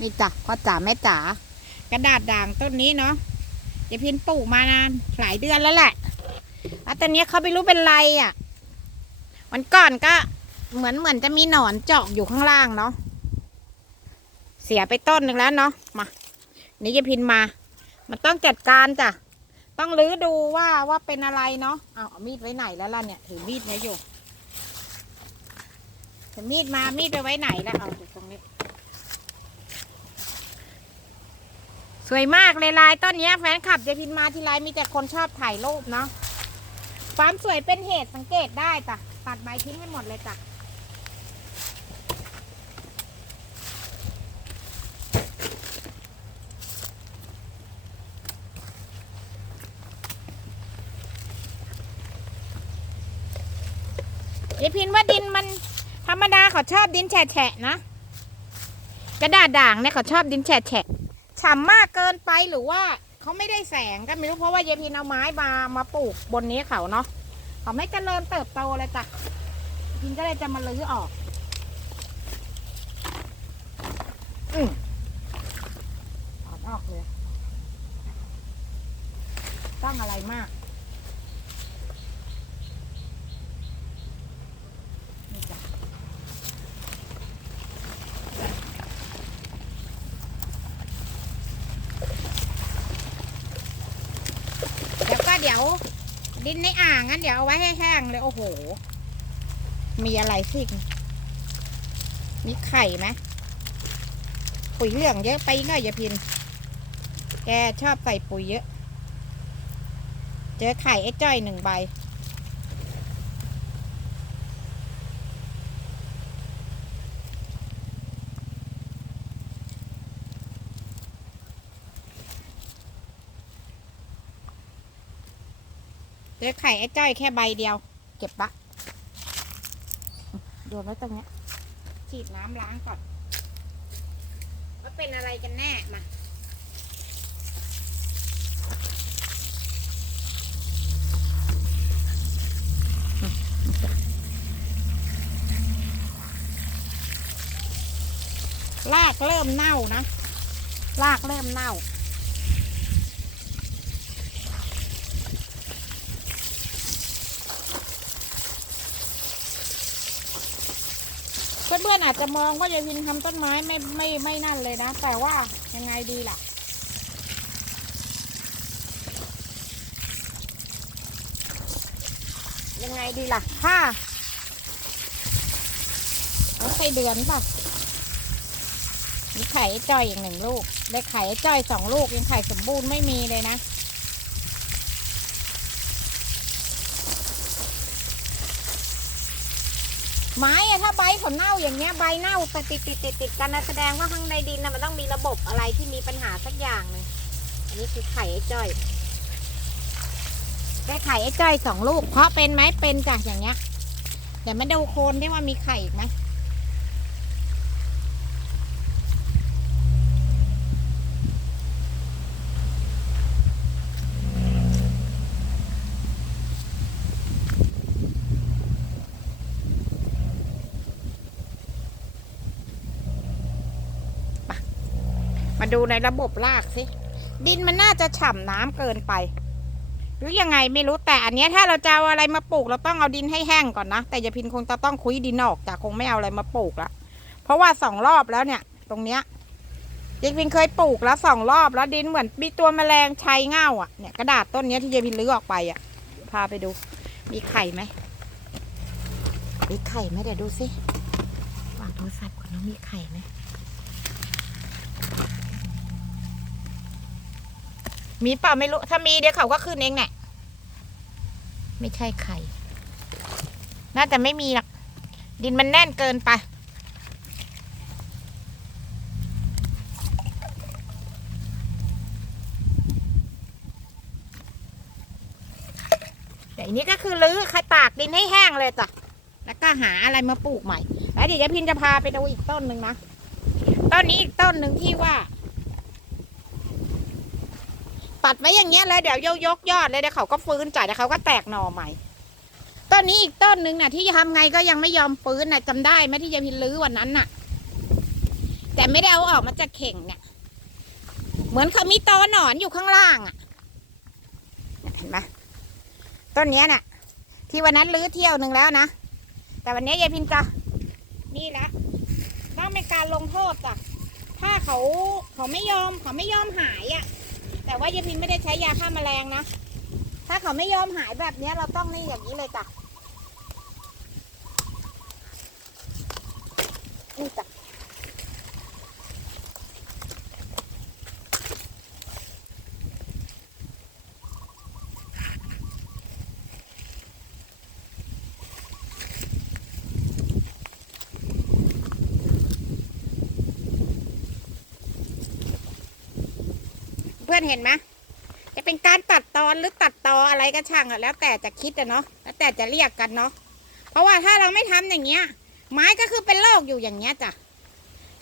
นี่จ้ะพ่อจ๋าแม่จ๋ากระดาษด่างต้นนี้เนาะยายพินปลูกมานานหลายเดือนแล้วแหละแล้วตอนนี้เขาไม่รู้เป็นไรอะวันก่อนก็เหมือนเหมือนจะมีหนอนเจาะอยู่ข้างล่างเนาะเสียไปต้นหนึ่งแล้วเนาะมานี่ยายพินมา มันต้องจัดการจ้ะต้องรื้อดูว่าว่าเป็นอะไรเนาะเอาเอามีดไว้ไหนแล้วล่ะเนี่ยถือมีดไว้อยู่ถือมีดมามีดไปไว้ไหนแล้วเอาอยู่ตรงนี้ สวยมากเลยลายต้นนี้แฟนคลับเจพินมาทีไรมีแต่คนชอบถ่ายรูปเนาะความสวยเป็นเหตุสังเกตได้จ้ะตัดใบทิ้งให้หมดเลยจ้ะเจพินว่าดินมันธรรมดาเขาชอบดินแฉะๆนะ กระดาษด่างเนี่ยเขาชอบดินแฉะๆฉ่ ฉ่ำมากเกินไปหรือว่าเขาไม่ได้แสงก็ไม่รู้เพราะว่ายายพินเอาไม้มามาปลูกบนนี้เขาเนาะเขาไม่เจริญเติบโตเลยจ้ะพินก็เลยจะมาลื้อออก อืมอออกเลย ต้องอะไรมากนี่จ้ะ แล้วก็เดี๋ยว ดินในอ่างงั้นเดี๋ยวเอาไว้ให้แห้งเลยโอ้โห มีอะไรสิมีไข่ไหมปุ๋ยเหลืองเยอะไปง่ายอย่าพิน แกชอบใส่ปุ๋ยเยอะ เจอไข่ไอ้จ้อยหนึ่งใบ เจอไข่ไอ้จ้อยแค่ใบเดียว เก็บปะโยนไว้ตรงเนี้ยฉีดน้ำล้างก่อนว่าเป็นอะไรกันแน่มารากเริ่มเน่านะรากเริ่มเน่า พื่อนๆอาจจะมองว่ายายพินทำต้นไม้ไม่ไม่ไม่นั่นเลยนะ แต่ว่ายังไงดีล่ะ ยังไงดีล่ะถ้าแล้วไส้เดือนป่ะมีไข่ไอ้จ้อยอีกหนึ่งลูก ได้ไข่ไอ้จ้อยสองลูกยังไข่สมบูรณ์ไม่มีเลยนะ ไม้อะ ถ้าใบเขาเน่าอย่างเงี้ยใบเน่าติดติดติดติดติดกันนะแสดงว่าข้างในดินนะมันต้องมีระบบอะไรที่มีปัญหาสักอย่างหนึ่งอันนี้คือไข่ไอ้จ้อยได้ไข่ไอ้จ้อยสองลูกเพราะเป็นไหมเป็นจ้ะอย่างเงี้ยเดี๋ยวมาดูโคนที่ว่ามีไข่อีกไหม ดูในระบบรากสิ ดินมันน่าจะฉ่ำน้ำเกินไป หรือยังไงไม่รู้แต่อันนี้ถ้าเราจะเอาอะไรมาปลูกเราต้องเอาดินให้แห้งก่อนนะ แต่ยาพินคงจะต้องคุยดินออกจากคงไม่เอาอะไรมาปลูกละเพราะว่าสองรอบแล้วเนี่ย ตรงเนี้ยยายพินเคยปลูกแล้วสองรอบแล้วดินเหมือนมีตัวแมลงชัยเง่าอะเนี่ยกระดาษต้นเนี้ยที่ยายพินลื้อออกไปอะ พาไปดู มีไข่ไหมมีไข่ไหมเดี๋ยวดูสิวางโทรศัพท์ก่อนนะมีไข่ไหม มีเปล่าไม่รู้ ถ้ามีเดี๋ยวเขาก็ขึ้นเองแหละไม่ใช่ไข่ น่าจะไม่มีหรอก ดินมันแน่นเกินไปเดี๋ยวอันนี้ก็คือรื้อใคตากดินให้แห้งเลยจ้ะ แล้วก็หาอะไรมาปลูกใหม่ แล้วเดี๋ยวยายพินจะพาไปดูอีกต้นหนึ่งนะ ต้นนี้อีกต้นหนึ่งที่ว่า ตัดไว้อย่างเงี้ยแล้วเดี๋ยวยกยกยอดเลยเดี๋ยวเขาก็ฟื้นจ่ายเดี๋ยวเขาก็แตกหน่อใหม่ต้นนี้อีกต้นหนึ่งน่ะ ที่ทำไงก็ยังไม่ยอมฟื้นน่ะจำได้ไหมที่ยายพินรื้อวันนั้นน่ะ แต่ไม่ได้เอาออกมาจากเข่งเนี่ย เหมือนเขามีตอหนอนอยู่ข้างล่างอะ่ะเห็นไหมต้นเนี้ยน่ะ ที่วันนั้นลื้อเที่ยวหนึ่งแล้วนะแต่วันนี้ยายพินจะนี่แหละต้องเป็นการลงโทษจ้ะถ้าเขาเขาไม่ยอมเขาไม่ยอมหาย ว่ายายพินไม่ได้ใช้ยาฆ่าแมลงนะ ถ้าเขาไม่ยอมหายแบบนี้เราต้องนี่อย่างนี้เลยจ้ะนี่จ้ะ เพื่อนเห็นไหมจะเป็นการตัดตอนหรือตัดตออะไรก็ช่างอะแล้วแต่จะคิดอะเนาะแล้วแต่จะเรียกกันเนาะเพราะว่าถ้าเราไม่ทำอย่างเงี้ย ไม้ก็คือเป็นโรคอยู่อย่างเงี้ยจ้ะ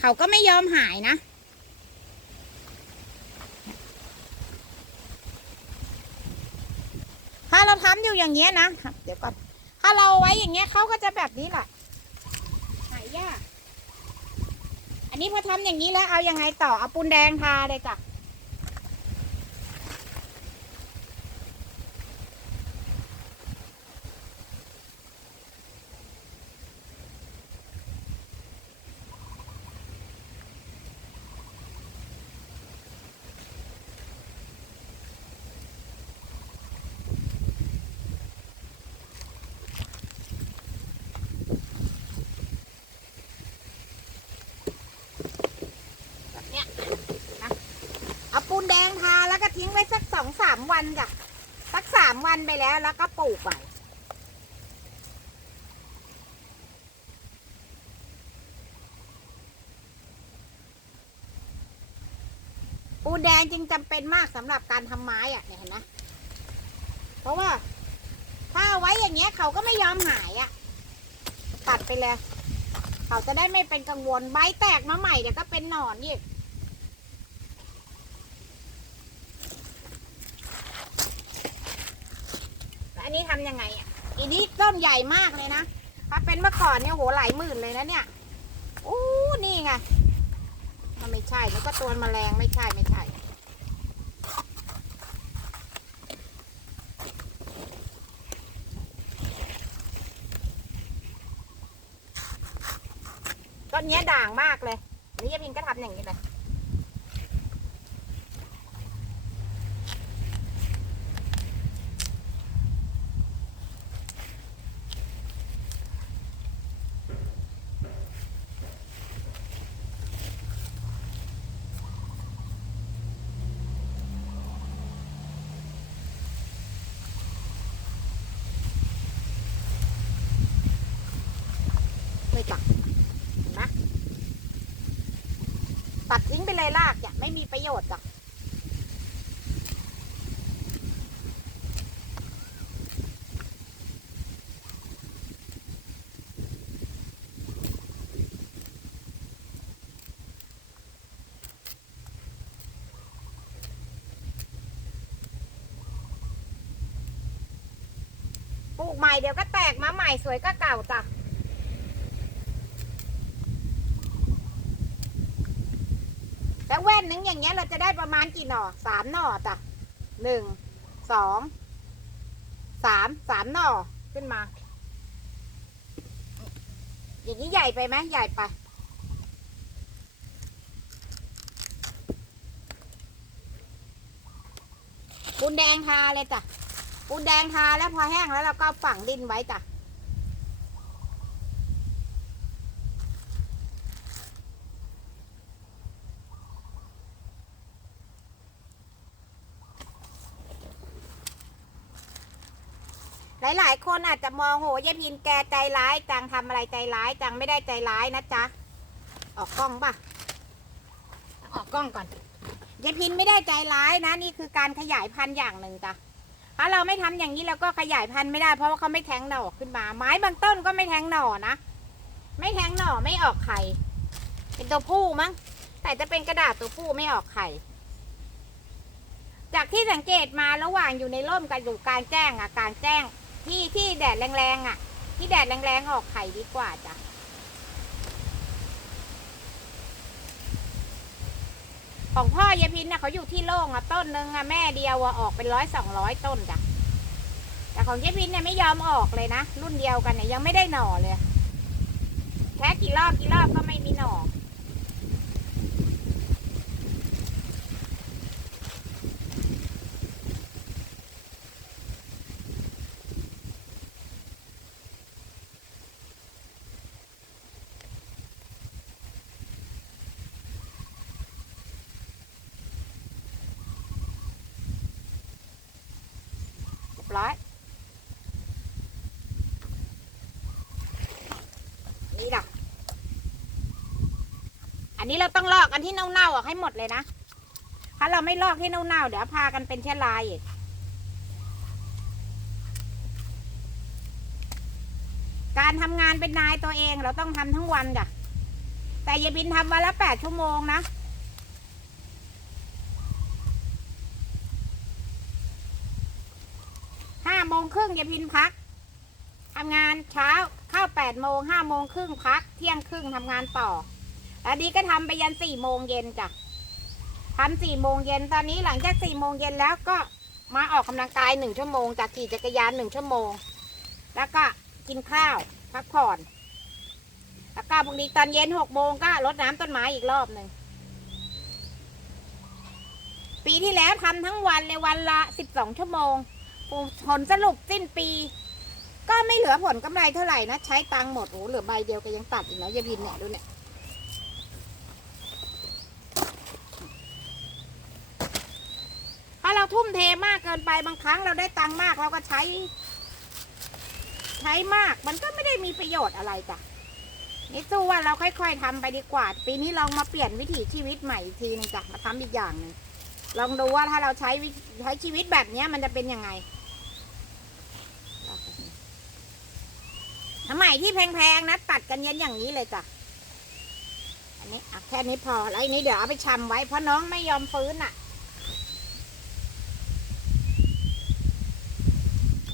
เขาก็ไม่ยอมหายนะถ้าเราทำอยู่อย่างเงี้ยนะเดี๋ยวก่อนถ้าเราไว้อย่างเงี้ยเขาก็จะแบบนี้แหละหายยากอันนี้พอทำอย่างนี้แล้วเอายังไงต่อเอาปูนแดงทาเลยจ้ะ แบบเนี้ยนะเอาปูนแดงทาแล้วก็ทิ้ง ไว้สักสองสามวันจ้ะสักสามวันไปแล้วแล้วก็ปลูกไปปูนแดงจึงจำเป็นมากสำหรับการทำไม้อะเนี่ยเห็นไหมเพราะว่า ถ้าเอาไว้อย่างเงี้ยเขาก็ไม่ยอมหายอะตัดไปเลย เขาจะได้ไม่เป็นกังวลใบแตกมาใหม่เดี๋ยวก็เป็นหนอนอีกแล้ว อันนี้ทำยังไงอะอีนี้ต้นใหญ่มากเลยนะถ้าเป็นเมื่อก่อนเนี่ยโหหลายหมื่นเลยนะเนี่ยอู้นี่ไงมันไม่ใช่แล้วก็ตัวแมลงไม่ใช่ไม่ใช่ต้นนี้ด่างมากเลยนี่ยาพินก็ทำอย่างนี้เลย ไม่ตัดเห็นไหมตัดทิ้งไปเลยรากเนี่ยไม่มีประโยชน์จ้ะปลูกใหม่เดี๋ยวก็แตกมาใหม่สวยก็เก่าจ้ะ แล้วแว่ นหนึ่งอย่างเงี้ยเราจะได้ประมาณกี่หน่อสามหน่อจ้ะหนึ่งสองสามสามหน่อขึ้นมา อย่างนี้ใหญ่ไปไหมใหญ่ไปปูนแดงทาเลยจ้ะปูนแดงทาแล้วพอแห้งแล้วเราก็ฝังดินไว้จ้ะ หลาย ๆ คนอาจจะมองโหยายพินแกใจร้ายจังทำอะไรใจร้ายจังไม่ได้ใจร้ายนะจ๊ะออกกล้องป่ะออกกล้องก่อนยายพินไม่ได้ใจร้ายนะ นี่คือการขยายพันธุ์อย่างหนึ่งจ้ะถ้าเราไม่ทำอย่างนี้เราก็ขยายพันธุ์ไม่ได้เพราะว่าเขาไม่แทงหน่อขึ้นมา ไม้บางต้นก็ไม่แทงหน่อนะไม่แทงหน่อไม่ออกไข่เป็นตัวผู้มั้งแต่จะเป็นกระดาษตัวผู้ไม่ออกไข่จากที่สังเกตมาระหว่างอยู่ในร่มกับอยู่กลางแจ้งอะกลางแจ้ง ที่ที่แดดแรงๆอะ ที่แดดแรงๆออกไข่ดีกว่าจ้ะของพ่อยายพินน่ะเขาอยู่ที่โล่งอะต้นนึงอะแม่เดียวอะออกเป็นร้อยสองร้อยต้นจ้ะแต่ของยายพินเนี่ยไม่ยอมออกเลยนะรุ่นเดียวกันเนี่ยยังไม่ได้หน่อเลยแค่กี่รอบกี่รอบก็ไม่มีหน่อ เร้อยนี่ล่ะอันนี้เราต้องลอกอันที่เน่าๆออกให้หมดเลยนะ ถ้าเราไม่ลอกที่เน่าๆเดี๋ยวพากันเป็นเชื้อราอีกการทำงานเป็นนายตัวเองเราต้องทำทั้งวันจ้ะแต่อย่าบินทำวันละแปดชั่วโมงนะ ห้าโม งครึ่งย่าพินพักทำงานเช้าเข้าแปดโมงห้าโมงครึ่งพัก เที่ยงครึ่งทำงานต่อแล้วดีก็ทำไปยันสี่โมงเย็นจ้ะทำสี่โมงเย็นตอนนี้หลังจากสี่โมงเย็นแล้วก็มาออกกำลังกายหนึ่งชั่วโมงจากขี่จักรยานหนึ่งชั่วโมง แล้วก็กินข้าวพักผ่อน แล้วก็พรุ่งนี้ตอนเย็นหกโมงก็รดน้ำต้นไม้อีกรอบหนึ่งปีที่แล้วทำทั้งวันเลยวันละสิบสองชั่วโมง ผลสรุปสิ้นปี ก็ไม่เหลือผลกำไรเท่าไหร่นะ ใช้ตังค์หมดโอ้เหลือใบเดียวก็ยังตัดอีกนะยาบินเนี่ยดูเนี่ยถ้าเราทุ่มเทมากเกินไปบางครั้งเราได้ตังค์มากเราก็ใช้ ใช้มากมันก็ไม่ได้มีประโยชน์อะไรจ้ะนี่สู้ว่าเราค่อย ๆทำไปดีกว่า ปีนี้ลองมาเปลี่ยนวิถีชีวิตใหม่อีกทีนึงจ้ะมาทำอีกอย่างหนึ่งลองดูว่าถ้าเราใช้ใช้ชีวิตแบบนี้มันจะเป็นยังไง สมัยที่แพงๆนะตัดกันเย็นอย่างนี้เลยจ้ะอันนี้อะแค่นี้พอแล้วอันนี้เดี๋ยวเอาไปชำไว้เพราะน้องไม่ยอมฟื้นอะ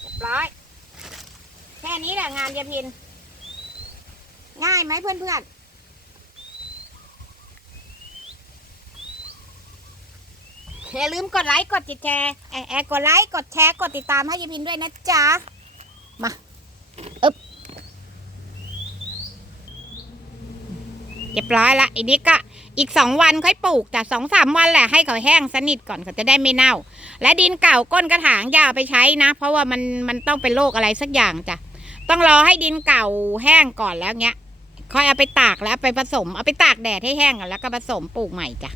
เรียบร้อย แค่นี้แหละงานยาพิน ง่ายไหมเพื่อนๆอย่าลืมกดไลค์กดติดแชร์แอร์กดไลค์กดแชร์กดติดตามให้ยาพินด้วยนะจ๊ะ มา อึ๊บ เรียบร้อยละอันนี้ก็อีกสองวันค่อยปลูกแต่สองสามวันแหละให้เขาแห้งสนิทก่อนเขาจะได้ไม่เน่า และดินเก่าก้นกระถางอย่าวไปใช้นะ เพราะว่ามันมันต้องเป็นโรคอะไรสักอย่างจ้ะต้องรอให้ดินเก่าแห้งก่อนแล้วเงี้ยค่อยเอาไปตากแล้วไปผสมเอาไปตากแดดให้แห้งก่อนแล้วก็ผสมปลูกใหม่จ้ะ